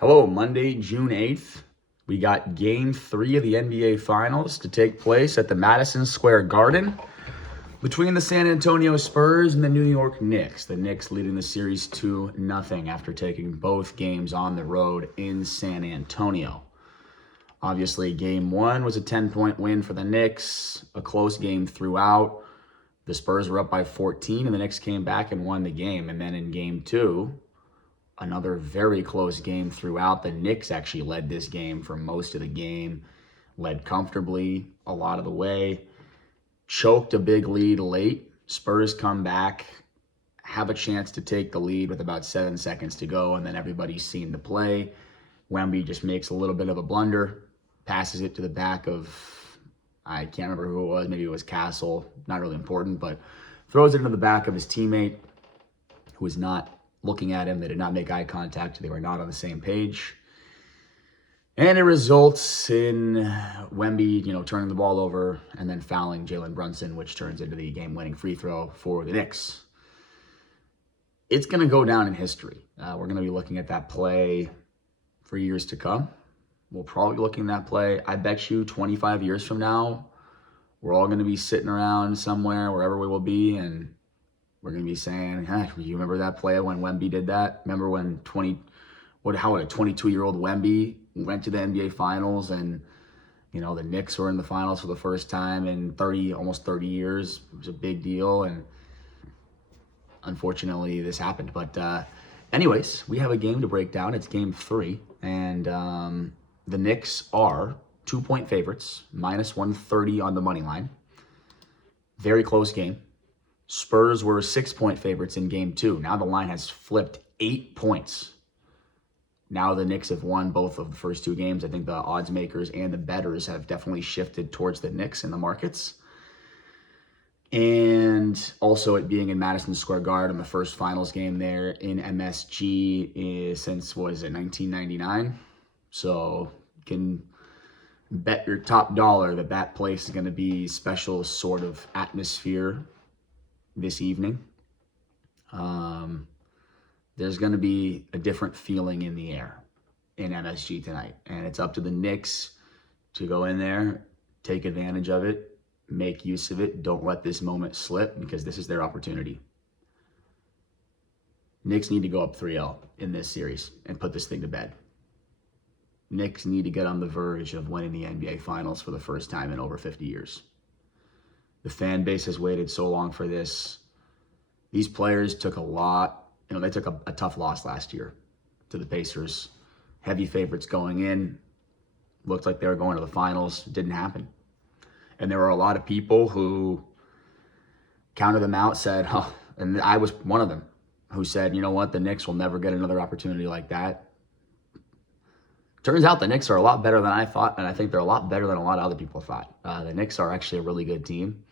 Hello, Monday, June 8th. We got game 3 of the NBA Finals to take place at the Madison Square Garden between the San Antonio Spurs and the New York Knicks. The Knicks leading the series 2-0 after taking both games on the road in San Antonio. Obviously, game 1 was a 10-point win for the Knicks, a close game throughout. The Spurs were up by 14, and the Knicks came back and won the game. And then in game 2, another very close game throughout. The Knicks actually led this game for most of the game, led comfortably a lot of the way, choked a big lead late. Spurs come back, have a chance to take the lead with about 7 seconds to go, and then everybody's seen the play. Wemby just makes a little bit of a blunder, passes it to the back of, I can't remember who it was, maybe it was Castle, not really important, but throws it into the back of his teammate who is not looking at him. They did not make eye contact. They were not on the same page. And it results in Wemby, turning the ball over and then fouling Jalen Brunson, which turns into the game-winning free throw for the Knicks. It's going to go down in history. We're going to be looking at that play for years to come. We'll probably be looking at that play. I bet you 25 years from now, we're all going to be sitting around somewhere, wherever we will be, and we're going to be saying, you remember that play when Wemby did that? Remember when how a 22-year-old Wemby went to the NBA Finals and, the Knicks were in the finals for the first time in almost 30 years. It was a big deal, and unfortunately this happened. But anyways, we have a game to break down. It's game 3, and the Knicks are 2-point favorites, minus 130 on the money line. Very close game. Spurs were 6-point favorites in game 2. Now the line has flipped 8 points. Now the Knicks have won both of the first 2 games. I think the odds makers and the bettors have definitely shifted towards the Knicks in the markets. And also it being in Madison Square Garden, the first finals game there in MSG since, 1999? So you can bet your top dollar that place is going to be special sort of atmosphere this evening. There's going to be a different feeling in the air in MSG tonight. And it's up to the Knicks to go in there, take advantage of it, make use of it. Don't let this moment slip, because this is their opportunity. Knicks need to go up 3-0 in this series and put this thing to bed. Knicks need to get on the verge of winning the NBA Finals for the first time in over 50 years. The fan base has waited so long for this. These players took they took a tough loss last year to the Pacers. Heavy favorites going in. Looked like they were going to the finals. Didn't happen. And there were a lot of people who counted them out, said, and I was one of them, who said, you know what, the Knicks will never get another opportunity like that. Turns out the Knicks are a lot better than I thought, and I think they're a lot better than a lot of other people thought. The Knicks are actually a really good team.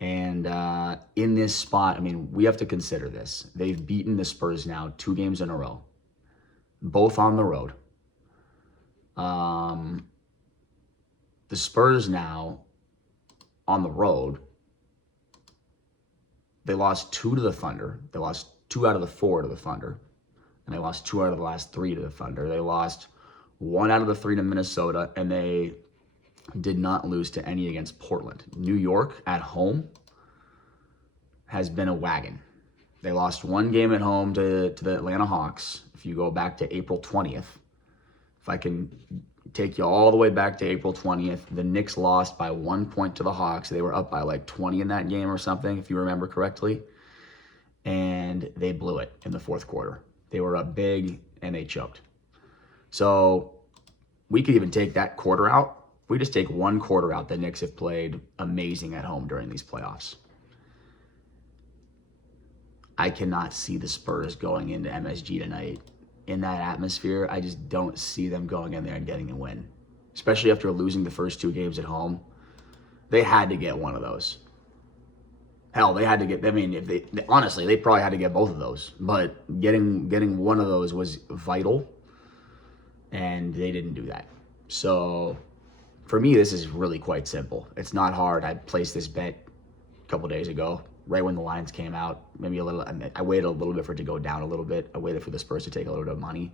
And in this spot, we have to consider this. They've beaten the Spurs now 2 games in a row, both on the road. The Spurs now, on the road, they lost 2 to the Thunder. They lost 2 out of the 4 to the Thunder. And they lost 2 out of the last 3 to the Thunder. They lost 1 out of the 3 to Minnesota, and they did not lose to any against Portland. New York at home has been a wagon. They lost 1 game at home to the Atlanta Hawks. If you go back to April 20th, if I can take you all the way back to April 20th, the Knicks lost by 1 point to the Hawks. They were up by like 20 in that game or something, if you remember correctly. And they blew it in the 4th quarter. They were up big, and they choked. So we could even take that quarter out. If we just take 1 quarter out, the Knicks have played amazing at home during these playoffs. I cannot see the Spurs going into MSG tonight in that atmosphere. I just don't see them going in there and getting a win, especially after losing the first 2 games at home. They had to get one of those. Hell, they had to get, honestly, they probably had to get both of those. But getting one of those was vital, and they didn't do that. So for me, this is really quite simple. It's not hard. I placed this bet a couple days ago, right when the lines came out. Maybe a little. I waited a little bit for it to go down a little bit. I waited for the Spurs to take a little bit of money.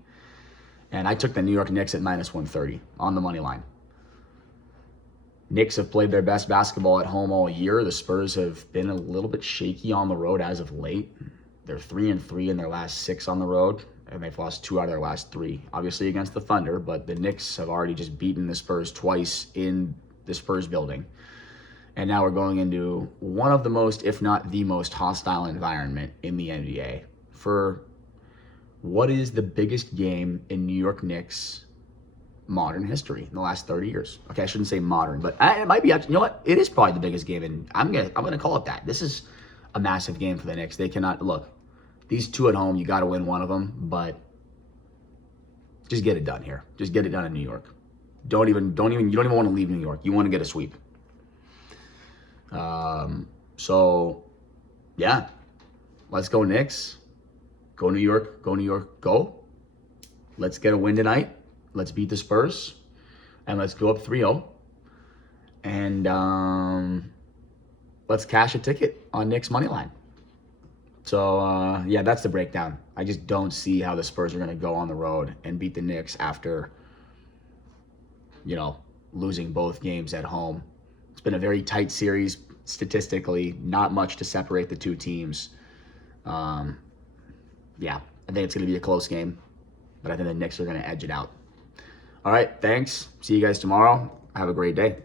And I took the New York Knicks at -130 on the money line. Knicks have played their best basketball at home all year. The Spurs have been a little bit shaky on the road as of late. They're 3-3 in their last 6 on the road, and they've lost 2 out of their last 3. Obviously against the Thunder, but the Knicks have already just beaten the Spurs twice in the Spurs building. And now we're going into one of the most, if not the most, hostile environment in the NBA for what is the biggest game in New York Knicks modern history in the last 30 years. Okay, I shouldn't say modern, but it might be. You know what? It is probably the biggest game, and I'm gonna call it that. This is a massive game for the Knicks. They cannot look. These 2 at home, you got to win one of them, but just get it done here. Just get it done in New York. You don't even want to leave New York. You want to get a sweep. So yeah, let's go Knicks. Go New York. Go New York. Go. Let's get a win tonight. Let's beat the Spurs, and let's go up 3-0. And let's cash a ticket on Knicks money line. So, yeah, that's the breakdown. I just don't see how the Spurs are going to go on the road and beat the Knicks after, losing both games at home. It's been a very tight series statistically, not much to separate the 2 teams. Yeah, I think it's going to be a close game, but I think the Knicks are going to edge it out. All right, thanks. See you guys tomorrow. Have a great day.